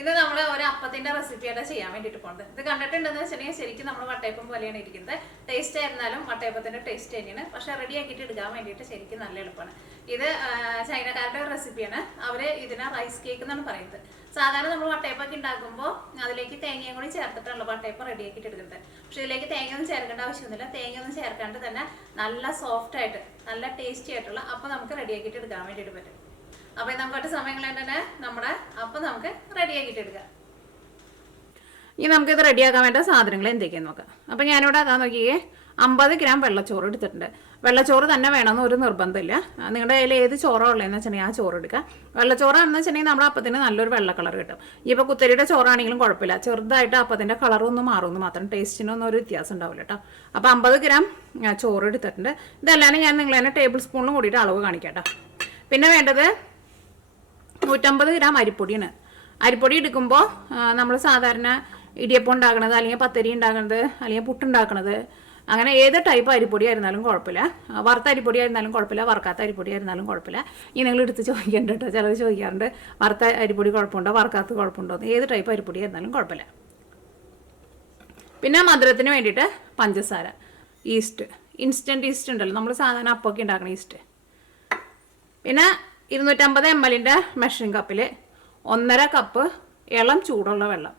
ഇത് നമ്മൾ ഒരു അപ്പത്തിന്റെ റെസിപ്പിയായിട്ട് ചെയ്യാൻ വേണ്ടിയിട്ട് പോകുന്നത്. ഇത് കണ്ടിട്ടുണ്ടെന്ന് വെച്ചിട്ടുണ്ടെങ്കിൽ ശരിക്കും നമ്മൾ വട്ടയപ്പം പോലെയാണ് ഇരിക്കുന്നത്. ടേസ്റ്റ് ആയിരുന്നാലും വട്ടയപ്പത്തിന്റെ ടേസ്റ്റ് തന്നെയാണ്. പക്ഷെ റെഡി ആക്കിയിട്ട് എടുക്കാൻ വേണ്ടിയിട്ട് ശരിക്കും നല്ല എളുപ്പമാണ്. ഇത് ചൈനക്കാരുടെ റെസിപ്പിയാണ്. അവര് ഇതിനെ റൈസ് കേക്ക് എന്നാണ് പറയുന്നത്. സാധാരണ നമ്മൾ വട്ടയപ്പൊക്കെ ഉണ്ടാക്കുമ്പോൾ അതിലേക്ക് തേങ്ങയും കൂടി ചേർത്തിട്ടുള്ള വട്ടയപ്പം റെഡി ആക്കിയിട്ട് എടുക്കുന്നത്. പക്ഷെ ഇതിലേക്ക് തേങ്ങയൊന്നും ചേർക്കേണ്ട ആവശ്യമൊന്നുമില്ല. തേങ്ങയൊന്നും ചേർക്കാണ്ട് തന്നെ നല്ല സോഫ്റ്റ് ആയിട്ട് നല്ല ടേസ്റ്റി ആയിട്ടുള്ള അപ്പം നമുക്ക് റെഡി ആക്കിയിട്ട് എടുക്കാൻ വേണ്ടിയിട്ട് പറ്റും. അപ്പൊ നമുക്ക് സമയങ്ങളിൽ തന്നെ നമ്മുടെ അപ്പം നമുക്ക് റെഡിയാക്കിയിട്ട് എടുക്കാം. ഇനി നമുക്കിത് റെഡിയാക്കാൻ വേണ്ട സാധനങ്ങൾ എന്തൊക്കെയാന്ന് നോക്കാം. അപ്പം ഞാനിവിടെ അതാ നോക്കിയേ 50 ഗ്രാം വെള്ളച്ചോറ് എടുത്തിട്ടുണ്ട്. വെള്ളച്ചോറ് തന്നെ വേണമെന്ന് ഒരു നിർബന്ധമില്ല. നിങ്ങളുടെ കയ്യിൽ ഏത് ചോറോ ഉള്ളതെന്ന് വെച്ചിട്ടുണ്ടെങ്കിൽ ആ ചോറ് എടുക്കുക. വെള്ളച്ചോറാണെന്ന് വെച്ചിട്ടുണ്ടെങ്കിൽ നമ്മുടെ അപ്പത്തിന് നല്ലൊരു വെള്ള കളർ കിട്ടും. ഇപ്പോൾ കുത്തരിയുടെ ചോറാണെങ്കിലും കുഴപ്പമില്ല, ചെറുതായിട്ട് അപ്പത്തിൻ്റെ കളറൊന്നും മാറുമെന്ന് മാത്രം, ടേസ്റ്റിനൊന്നും ഒരു വ്യത്യാസം ഉണ്ടാവില്ല കേട്ടോ. അപ്പോൾ 50 ഗ്രാം ചോറ് എടുത്തിട്ടുണ്ട്. ഇതെല്ലാം ഞാൻ നിങ്ങളെ തന്നെ ടേബിൾ സ്പൂണിലും കൂടിയിട്ട് അളവ് കാണിക്കാം കേട്ടോ. പിന്നെ വേണ്ടത് 150 ഗ്രാം അരിപ്പൊടിയാണ്. അരിപ്പൊടി എടുക്കുമ്പോൾ നമ്മൾ സാധാരണ ഇടിയപ്പം ഉണ്ടാക്കണത്, അല്ലെങ്കിൽ പത്തരി ഉണ്ടാക്കുന്നത്, അല്ലെങ്കിൽ പുട്ടുണ്ടാക്കണത്, അങ്ങനെ ഏത് ടൈപ്പ് അരിപ്പൊടി ആയിരുന്നാലും കുഴപ്പമില്ല. വറുത്ത അരിപ്പൊടി ആയിരുന്നാലും കുഴപ്പമില്ല, വറുക്കാത്ത അരിപ്പൊടി ആയിരുന്നാലും കുഴപ്പമില്ല. ഈ നിങ്ങൾ എടുത്ത് ചോദിക്കേണ്ട കേട്ടോ. ചിലർ ചോദിക്കാറുണ്ട് വറുത്ത അരിപ്പൊടി കുഴപ്പമുണ്ടോ, വറുക്കാത്ത കുഴപ്പമുണ്ടോ. ഏത് ടൈപ്പ് അരിപ്പൊടി ആയിരുന്നാലും കുഴപ്പമില്ല. പിന്നെ മധുരത്തിന് വേണ്ടിയിട്ട് പഞ്ചസാര, ഈസ്റ്റ്, ഇൻസ്റ്റൻറ്റ് ഈസ്റ്റ് ഉണ്ടല്ലോ, നമ്മൾ സാധാരണ അപ്പമൊക്കെ ഉണ്ടാക്കണ ഈസ്റ്റ്. പിന്നെ 250 ml മെഷറിംഗ് കപ്പിൽ 1.5 കപ്പ് ഇളം ചൂടുള്ള വെള്ളം.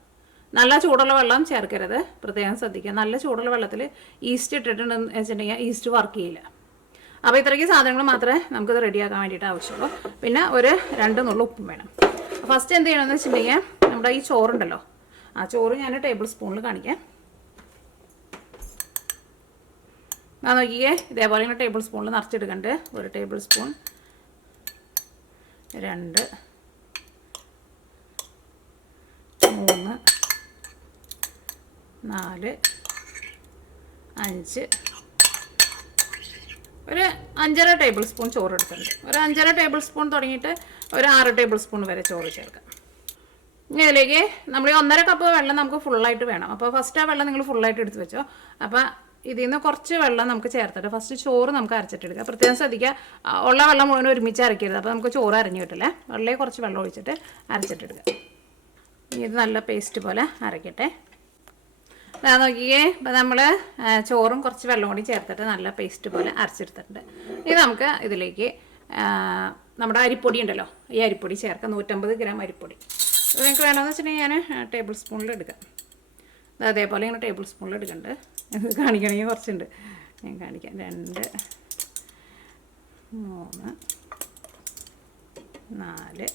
നല്ല ചൂടുള്ള വെള്ളം ചേർക്കരുത്, പ്രത്യേകം ശ്രദ്ധിക്കുക. നല്ല ചൂടുള്ള വെള്ളത്തിൽ ഈസ്റ്റ് ഇട്ടിട്ടുണ്ടെന്ന് വെച്ചിട്ടുണ്ടെങ്കിൽ ഈസ്റ്റ് വർക്ക് ചെയ്യില്ല. അപ്പോൾ ഇത്രയ്ക്ക് സാധനങ്ങൾ മാത്രമേ നമുക്കിത് റെഡിയാക്കാൻ വേണ്ടിയിട്ട് ആവശ്യമുള്ളൂ. പിന്നെ ഒരു 2 നുള്ളു ഉപ്പും വേണം. ഫസ്റ്റ് എന്ത് ചെയ്യണമെന്ന് വെച്ചിട്ടുണ്ടെങ്കിൽ നമ്മുടെ ഈ ചോറുണ്ടല്ലോ, ആ ചോറ് ഞാൻ ടേബിൾ സ്പൂണിൽ കാണിക്കാം. ഞാൻ നോക്കിയേ, ഇതേപോലെ ഇങ്ങനെ ടേബിൾ സ്പൂണിൽ നിറച്ചെടുക്കണ്ട്. 1 ടേബിൾ സ്പൂൺ, 2, 3, 4, 5, ഒരു 5.5 ടേബിൾ സ്പൂൺ ചോറ് എടുത്തിട്ടുണ്ട്. ഒരു 5.5 ടേബിൾ സ്പൂൺ തുടങ്ങിയിട്ട് ഒരു 6 ടേബിൾ സ്പൂൺ വരെ ചോറ് ചേർക്കാം. ഇനി ഇതിലേക്ക് നമ്മൾ 1.5 കപ്പ് വെള്ളം നമുക്ക് ഫുള്ളായിട്ട് വേണം. അപ്പോൾ ഫസ്റ്റ് ആ വെള്ളം നിങ്ങൾ ഫുള്ളായിട്ട് എടുത്ത് വെച്ചോ. അപ്പോൾ ഇതിൽ നിന്ന് കുറച്ച് വെള്ളം നമുക്ക് ചേർത്തിട്ട് ഫസ്റ്റ് ചോറ് നമുക്ക് അരച്ചിട്ടെടുക്കുക. പ്രത്യേകം ശ്രദ്ധിക്കുക, ഉള്ള വെള്ളം മുഴുവൻ ഒരുമിച്ച് അരയ്ക്കരുത്. അപ്പോൾ നമുക്ക് ചോറ് അരഞ്ഞു കിട്ടില്ല. വെള്ളയിൽ കുറച്ച് വെള്ളം ഒഴിച്ചിട്ട് അരച്ചിട്ടെടുക്കുക. ഇത് നല്ല പേസ്റ്റ് പോലെ അരയ്ക്കട്ടെ. അതാ നോക്കിയേ, ഇപ്പം നമ്മൾ ചോറും കുറച്ച് വെള്ളം കൂടി ചേർത്തിട്ട് നല്ല പേസ്റ്റ് പോലെ അരച്ചെടുത്തിട്ടുണ്ട്. ഇത് നമുക്ക് ഇതിലേക്ക് നമ്മുടെ അരിപ്പൊടി ഉണ്ടല്ലോ, ഈ അരിപ്പൊടി ചേർക്കാം. 150 ഗ്രാം അരിപ്പൊടി. ഇത് നിങ്ങൾക്ക് വേണമെന്ന് വെച്ചിട്ടുണ്ടെങ്കിൽ ഞാൻ ടേബിൾ സ്പൂണിൽ എടുക്കാം. അതേപോലെ ഇങ്ങനെ ടേബിൾ സ്പൂണിൽ എടുക്കണ്ട്. ഇത് കാണിക്കണമെങ്കിൽ കുറച്ചുണ്ട്, ഞാൻ കാണിക്കാം. 2, 3, 4,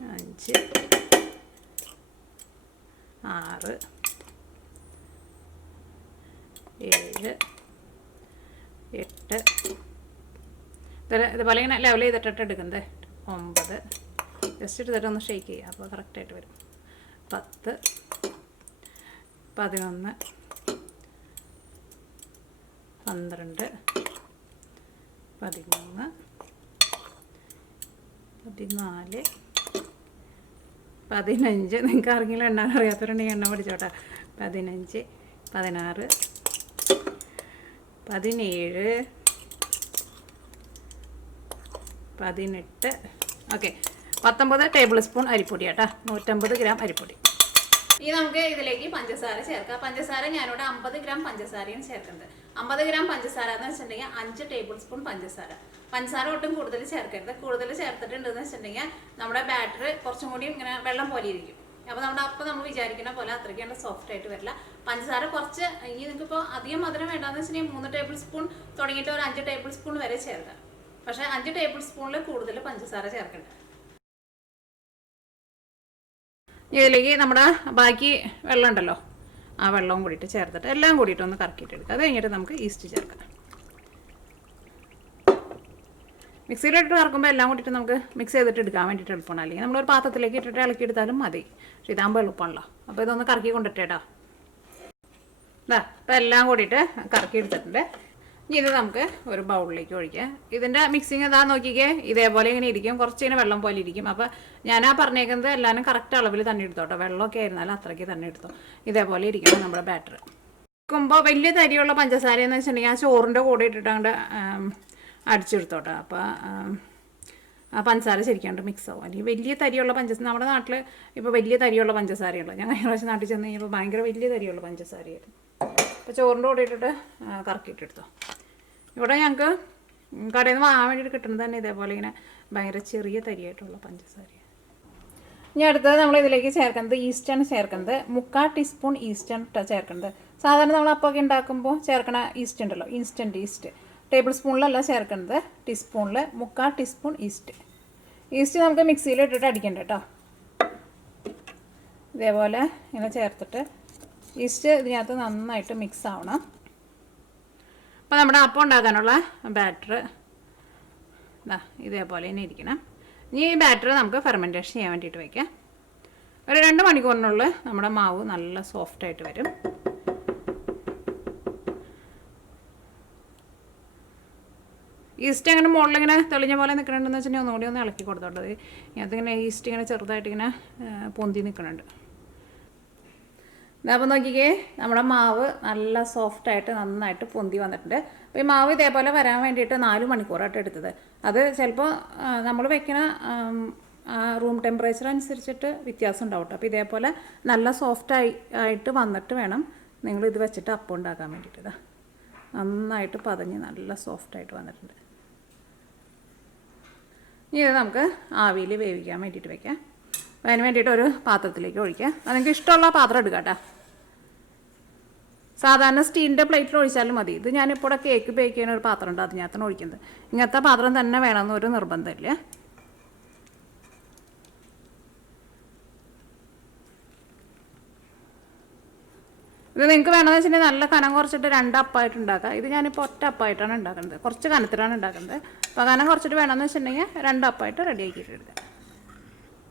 5, 6, 7, 8, ഇതുപോലെ ഇങ്ങനെ ലെവൽ ചെയ്തിട്ടിട്ട് എടുക്കുന്നത്. 9, ജസ്റ്റ് എടുത്തിട്ട് ഒന്ന് ഷേക്ക് ചെയ്യുക, അപ്പോൾ കറക്റ്റായിട്ട് വരും. 10, 11, 12, 13, 14, 15. നിങ്ങൾക്ക് ആർക്കെങ്കിലും എണ്ണ അറിയാത്തവരുണ്ടെങ്കിൽ എണ്ണ പഠിച്ചോട്ടെ. 15, 16, 17, 18, ഓക്കെ. 19 ടേബിൾ സ്പൂൺ അരിപ്പൊടി കേട്ടോ. 150 ഗ്രാം അരിപ്പൊടി. ഇനി നമുക്ക് ഇതിലേക്ക് പഞ്ചസാര ചേർക്കാം. പഞ്ചസാര ഞാനിവിടെ 50 ഗ്രാം പഞ്ചസാരയാണ് ചേർക്കുന്നത്. 50 ഗ്രാം പഞ്ചസാര എന്ന് വെച്ചിട്ടുണ്ടെങ്കിൽ 5 ടേബിൾ സ്പൂൺ പഞ്ചസാര. പഞ്ചസാര ഒട്ടും കൂടുതൽ ചേർക്കരുത്. കൂടുതൽ ചേർത്തിട്ടുണ്ടെന്ന് വെച്ചിട്ടുണ്ടെങ്കിൽ നമ്മുടെ ബാറ്റർ കുറച്ചും കൂടി ഇങ്ങനെ വെള്ളം പോലെ ഇരിക്കും. അപ്പോൾ നമ്മുടെ അപ്പം നമ്മൾ വിചാരിക്കുന്ന പോലെ അത്രയ്ക്ക് സോഫ്റ്റ് ആയിട്ട് വരില്ല. പഞ്ചസാര കുറച്ച്, ഇനി നിങ്ങൾക്കിപ്പോൾ അധികം മധുരം വേണ്ടാന്ന് വെച്ചിട്ടുണ്ടെങ്കിൽ 3 ടേബിൾ സ്പൂൺ തുടങ്ങിയിട്ട് ഒരു 5 ടേബിൾ സ്പൂൺ വരെ ചേർക്കാം. പക്ഷേ 5 ടേബിൾ സ്പൂണിൽ കൂടുതൽ പഞ്ചസാര ചേർക്കണ്ട. ഇതിലേക്ക് നമ്മുടെ ബാക്കി വെള്ളം ഉണ്ടല്ലോ, ആ വെള്ളവും കൂടിയിട്ട് ചേർത്തിട്ട് എല്ലാം കൂടിയിട്ട് ഒന്ന് കറക്കിയിട്ടെടുക്കുക. അത് കഴിഞ്ഞിട്ട് നമുക്ക് ഈസ്റ്റ് ചേർക്കാം. മിക്സിയിലിട്ട് കറക്കുമ്പോൾ എല്ലാം കൂടിയിട്ട് നമുക്ക് മിക്സ് ചെയ്തിട്ട് എടുക്കാൻ വേണ്ടിയിട്ട് എളുപ്പമാണ്. അല്ലെങ്കിൽ നമ്മളൊരു പാത്രത്തിലേക്ക് ഇട്ടിട്ട് ഇളക്കിയെടുത്താലും മതി. പക്ഷേ ഇതാകുമ്പോൾ എളുപ്പമാണല്ലോ. അപ്പോൾ ഇതൊന്ന് കറക്കി കൊണ്ടിട്ടേട്ടോ. ഇതാ അപ്പോൾ എല്ലാം കൂടിയിട്ട് കറക്കി എടുത്തിട്ടുണ്ട്. ഇനി ഇത് നമുക്ക് ഒരു ബൗളിലേക്ക് ഒഴിക്കാം. ഇതിൻ്റെ മിക്സിങ് ഇതാ നോക്കിക്കേ, ഇതേപോലെ ഇങ്ങനെ ഇരിക്കും, കുറച്ച് ഇങ്ങനെ വെള്ളം പോലെ ഇരിക്കും. അപ്പോൾ ഞാൻ ആ പറഞ്ഞേക്കുന്നത് എല്ലാവരും കറക്റ്റ് അളവിൽ തന്നെ എടുത്തോട്ടോ. വെള്ളമൊക്കെ ആയിരുന്നാലും അത്രയ്ക്ക് തന്നെ എടുത്തോ. ഇതേപോലെ ഇരിക്കണം നമ്മുടെ ബാറ്റർ. വെക്കുമ്പോൾ വലിയ തരിയുള്ള പഞ്ചസാര എന്ന് വെച്ചിട്ടുണ്ടെങ്കിൽ ആ ചോറിൻ്റെ കൂടെ ഇട്ടിട്ട് അങ്ങോട്ട് അടിച്ചെടുത്തോട്ടോ. അപ്പോൾ പഞ്ചസാര ശരിക്കാണ്ട് മിക്സ് ആവും. അല്ലെങ്കിൽ വലിയ തരിയുള്ള പഞ്ചസാര നമ്മുടെ നാട്ടിൽ ഇപ്പോൾ വലിയ തരിയുള്ള പഞ്ചസാരയുള്ളൂ. ഞാൻ കഴിഞ്ഞ പ്രാവശ്യം നാട്ടിൽ ചെന്ന് കഴിഞ്ഞപ്പോൾ ഭയങ്കര വലിയ തരിയുള്ള പഞ്ചസാരയായിരുന്നു. അപ്പോൾ ചോറിൻ്റെ കൂടെ ഇട്ടിട്ട് കറക്കിയിട്ടെടുത്തോ. ഇവിടെ ഞങ്ങൾക്ക് കടയിൽ നിന്ന് വാങ്ങാൻ വേണ്ടിയിട്ട് കിട്ടുന്നത് തന്നെ ഇതേപോലെ ഇങ്ങനെ ഭയങ്കര ചെറിയ തരിയായിട്ടുള്ള പഞ്ചസാര. ഇനി അടുത്തത് നമ്മൾ ഇതിലേക്ക് ചേർക്കുന്നത് ഈസ്റ്റാണ് ചേർക്കുന്നത്. 3/4 ടീസ്പൂൺ ഈസ്റ്റാണ് ചേർക്കുന്നത്. സാധാരണ നമ്മൾ അപ്പമൊക്കെ ഉണ്ടാക്കുമ്പോൾ ചേർക്കണ ഈസ്റ്റ് ഉണ്ടല്ലോ, ഇൻസ്റ്റൻറ്റ് ഈസ്റ്റ്. ടേബിൾ സ്പൂണിലല്ല ചേർക്കുന്നത്, ടീസ്പൂണിൽ 3/4 ടീസ്പൂൺ ഈസ്റ്റ്. ഈസ്റ്റ് നമുക്ക് മിക്സിയിൽ ഇട്ടിട്ട് അടിക്കണ്ട കേട്ടോ. ഇതേപോലെ ഇങ്ങനെ ചേർത്തിട്ട് ഈസ്റ്റ് ഇതിനകത്ത് നന്നായിട്ട് മിക്സ് ആവണം. അപ്പോൾ നമ്മുടെ അപ്പം ഉണ്ടാക്കാനുള്ള ബാറ്റർ ഇതേപോലെ തന്നെ ഇരിക്കണം. ഇനി ഈ ബാറ്റർ നമുക്ക് ഫെർമെൻറ്റേഷൻ ചെയ്യാൻ വേണ്ടിയിട്ട് വയ്ക്കാം. ഒരു 2 മണിക്കൂറിനുള്ളിൽ നമ്മുടെ മാവ് നല്ല സോഫ്റ്റായിട്ട് വരും. ഈസ്റ്റ് അങ്ങനെ മുകളിലിങ്ങനെ തെളിഞ്ഞ പോലെ നിൽക്കണമെന്ന് വെച്ചിട്ടുണ്ടെങ്കിൽ ഒന്നുകൂടി ഒന്ന് ഇളക്കി കൊടുത്തോട്ടത്. അതിങ്ങനെ ഈസ്റ്റ് ഇങ്ങനെ ചെറുതായിട്ട് ഇങ്ങനെ പൊന്തി നിൽക്കുന്നുണ്ട്. അപ്പോൾ നോക്കിക്കേ, നമ്മുടെ മാവ് നല്ല സോഫ്റ്റായിട്ട് നന്നായിട്ട് പൊന്തി വന്നിട്ടുണ്ട്. അപ്പോൾ ഈ മാവ് ഇതേപോലെ വരാൻ വേണ്ടിയിട്ട് 4 മണിക്കൂറായിട്ട് എടുത്തത്. അത് ചിലപ്പോൾ നമ്മൾ വെക്കുന്ന റൂം ടെമ്പറേച്ചർ അനുസരിച്ചിട്ട് വ്യത്യാസം ഉണ്ടാവും. അപ്പോൾ ഇതേപോലെ നല്ല ആയിട്ട് വന്നിട്ട് വേണം നിങ്ങൾ ഇത് വെച്ചിട്ട് അപ്പം ഉണ്ടാക്കാൻ വേണ്ടിയിട്ട്. നന്നായിട്ട് പതഞ്ഞ് നല്ല സോഫ്റ്റായിട്ട് വന്നിട്ടുണ്ട്. ഇനി ഇത് നമുക്ക് ആവിയിൽ വേവിക്കാൻ വേണ്ടിയിട്ട് വയ്ക്കാം. അതിന് വേണ്ടിയിട്ട് ഒരു പാത്രത്തിലേക്ക് ഒഴിക്കാം. അത് നിങ്ങൾക്ക് ഇഷ്ടമുള്ള പാത്രം എടുക്കാം കേട്ടോ. സാധാരണ സ്റ്റീലിൻ്റെ പ്ലേറ്റിൽ ഒഴിച്ചാലും മതി. ഇത് ഞാനിപ്പോൾ ഇവിടെ കേക്ക് ബേക്ക് ചെയ്യുന്ന ഒരു പാത്രം ഉണ്ട്, അതിനകത്താണ് ഒഴിക്കുന്നത്. ഇങ്ങനത്തെ പാത്രം തന്നെ വേണമെന്നൊരു നിർബന്ധമില്ല. ഇത് നിങ്ങൾക്ക് വേണമെന്ന് വെച്ചിട്ടുണ്ടെങ്കിൽ നല്ല കനം കുറച്ചിട്ട് 2 അപ്പമായിട്ട് ഉണ്ടാക്കാം. ഇത് ഞാനിപ്പോൾ ഒറ്റ അപ്പമായിട്ടാണ് ഉണ്ടാക്കുന്നത്, കുറച്ച് കനത്തിലാണ് ഉണ്ടാക്കുന്നത്. അപ്പോൾ കനം കുറച്ചിട്ട് വേണമെന്ന് വെച്ചിട്ടുണ്ടെങ്കിൽ 2 അപ്പമായിട്ട് റെഡിയാക്കിയിട്ട് എടുക്കാം.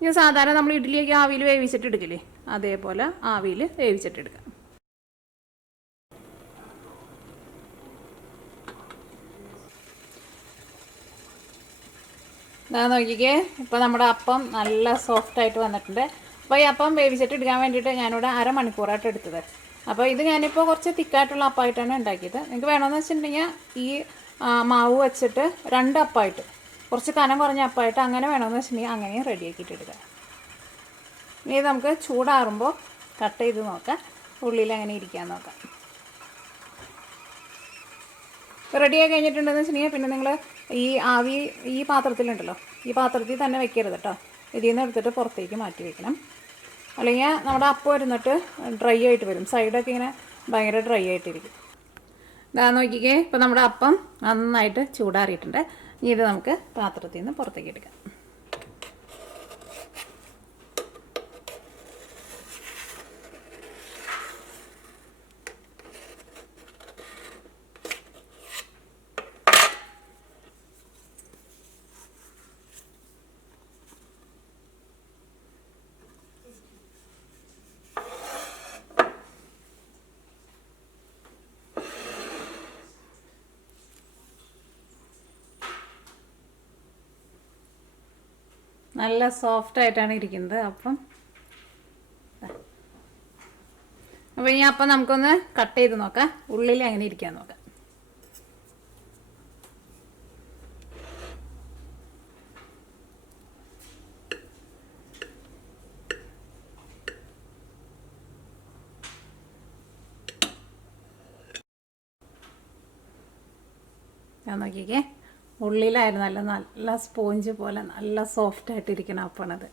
ഇനി സാധാരണ നമ്മൾ ഇഡ്ഡലിയൊക്കെ ആവിയിൽ വേവിച്ചിട്ട് എടുക്കില്ലേ, അതേപോലെ ആവിയിൽ വേവിച്ചിട്ട് എടുക്കാം. നോക്കിക്കേ, ഇപ്പോൾ നമ്മുടെ അപ്പം നല്ല സോഫ്റ്റായിട്ട് വന്നിട്ടുണ്ട്. അപ്പോൾ ഈ അപ്പം വേവിച്ചിട്ട് എടുക്കാൻ വേണ്ടിയിട്ട് ഞാനിവിടെ 1/2 മണിക്കൂറായിട്ട് എടുത്തത്. അപ്പോൾ ഇത് ഞാനിപ്പോൾ കുറച്ച് തിക്കായിട്ടുള്ള അപ്പമായിട്ടാണ് ഉണ്ടാക്കിയത്. നിങ്ങൾക്ക് വേണമെന്ന് വെച്ചിട്ടുണ്ടെങ്കിൽ ഈ മാവ് വെച്ചിട്ട് 2 അപ്പമായിട്ട്, കുറച്ച് കനം കുറഞ്ഞ അപ്പമായിട്ട് അങ്ങനെ വേണമെന്ന് വെച്ചിട്ടുണ്ടെങ്കിൽ അങ്ങനെയും റെഡിയാക്കിയിട്ട് എടുക്കാം. ഇനി നമുക്ക് ചൂടാറുമ്പോൾ കട്ട് ചെയ്ത് നോക്കാം, ഉള്ളിൽ അങ്ങനെ ഇരിക്കാൻ നോക്കാം. റെഡിയായി കഴിഞ്ഞിട്ടുണ്ടെന്ന് വെച്ചിട്ടുണ്ടെങ്കിൽ പിന്നെ നിങ്ങൾ ഈ പാത്രത്തിലുണ്ടല്ലോ, ഈ പാത്രത്തിൽ തന്നെ വെക്കരുത് കേട്ടോ. ഇതിൽ നിന്ന് എടുത്തിട്ട് പുറത്തേക്ക് മാറ്റി വെക്കണം. അല്ലെങ്കിൽ നമ്മുടെ അപ്പം ഇരുന്നിട്ട് ഡ്രൈ ആയിട്ട് വരും, സൈഡൊക്കെ ഇങ്ങനെ ഭയങ്കര ഡ്രൈ ആയിട്ടിരിക്കും. ഇതാ നോക്കിക്കേ, ഇപ്പോൾ നമ്മുടെ അപ്പം നന്നായിട്ട് ചൂടാറിയിട്ടുണ്ട്. ഇനി ഇത് നമുക്ക് പാത്രത്തിൽ നിന്ന് പുറത്തേക്ക് എടുക്കാം. നല്ല സോഫ്റ്റായിട്ടാണ് ഇരിക്കുന്നത് അപ്പം. അപ്പോൾ ഇനി അപ്പം നമുക്കൊന്ന് കട്ട് ചെയ്ത് നോക്കാം, ഉള്ളിൽ അങ്ങനെ ഇരിക്കാൻ നോക്കാം. ഞാൻ നോക്കിക്കേ, ഉള്ളിലായിരുന്നു നല്ല സ്പോഞ്ച് പോലെ നല്ല സോഫ്റ്റായിട്ടിരിക്കണം അപ്പണത്.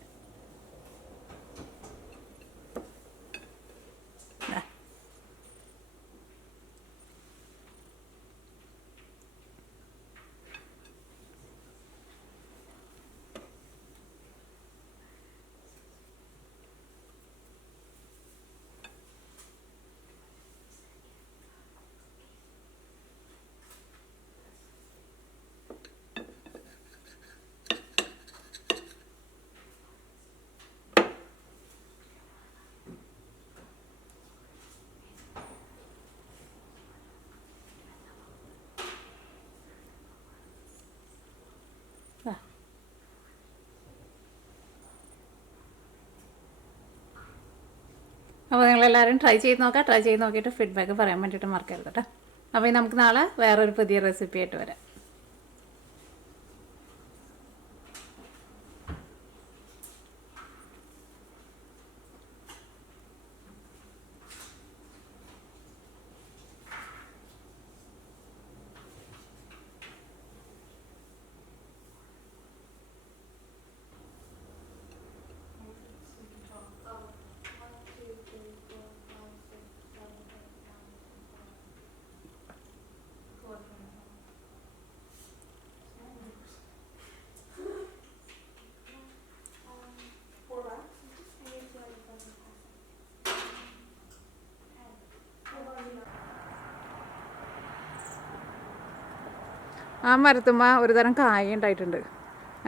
അപ്പോൾ നിങ്ങളെല്ലാവരും ട്രൈ ചെയ്ത് നോക്കാം. ട്രൈ ചെയ്ത് നോക്കിയിട്ട് ഫീഡ്ബാക്ക് പറയാൻ വേണ്ടിയിട്ട് മറക്കരുത് കേട്ടോ. അപ്പോൾ നമുക്ക് നാളെ വേറൊരു പുതിയ റെസിപ്പി ആയിട്ട് വരാം. ആ മരത്തുമ്മ ഒരു തരം കായ ഉണ്ടായിട്ടുണ്ട്.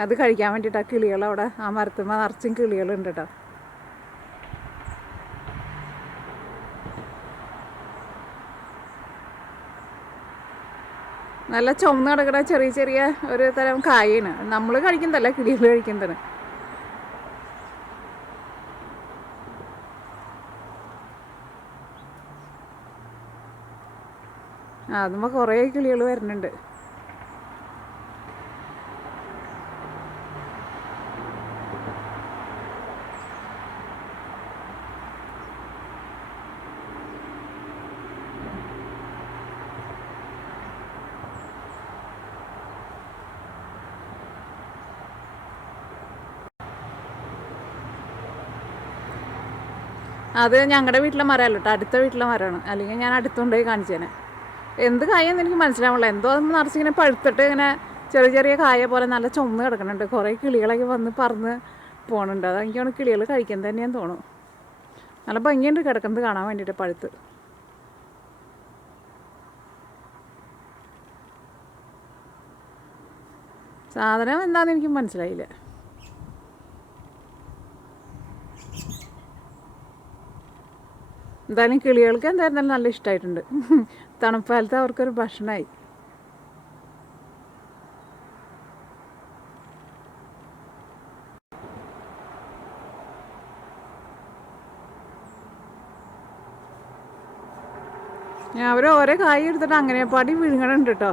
അത് കഴിക്കാൻ വേണ്ടിയിട്ടാണ് കിളികളവിടെ ആ മരത്തുമ്മ നിറച്ചും കിളികളുണ്ട് കേട്ടോ. നല്ല ചുമന്ന് കിടക്കുന്ന ചെറിയ ചെറിയ ഒരു തരം കായാണ്. നമ്മൾ കഴിക്കുന്നതല്ല, കിളികൾ കഴിക്കുന്നതാണ്. അതുമ്പോൾ കുറേ കിളികൾ വരുന്നുണ്ട്. അത് ഞങ്ങളുടെ വീട്ടിലെ മരമല്ല കേട്ടോ, അടുത്ത വീട്ടിലെ മരമാണ്. അല്ലെങ്കിൽ ഞാൻ അടുത്തുകൊണ്ടുപോയി കാണിച്ചേനെ. എന്ത് കായെന്ന് എനിക്ക് മനസ്സിലാവുള്ളൂ. എന്തോ അത് നിറച്ചിങ്ങനെ പഴുത്തിട്ട് ഇങ്ങനെ ചെറിയ ചെറിയ കായ പോലെ നല്ല ചുമന്ന് കിടക്കുന്നുണ്ട്. കുറേ കിളികളൊക്കെ വന്ന് പറന്ന് പോകുന്നുണ്ട്. അതെനിക്കാണ് കിളികൾ കഴിക്കുന്നത് തന്നെയാന്ന് തോന്നുന്നു. നല്ല ഭംഗിയുണ്ട് കിടക്കുന്നത് കാണാൻ വേണ്ടിയിട്ട് പഴുത്ത്. സാധനം എന്താണെന്ന് എനിക്ക് മനസ്സിലായില്ല. എന്തായാലും കിളികൾക്ക് എന്തായിരുന്നാലും നല്ല ഇഷ്ടമായിട്ടുണ്ട്. തണുപ്പാലത്ത് അവർക്കൊരു ഭക്ഷണമായി. അവർ ഓരോ കായ് എടുത്തിട്ട് അങ്ങനെ പാടി വിഴുങ്ങണുണ്ട് കേട്ടോ.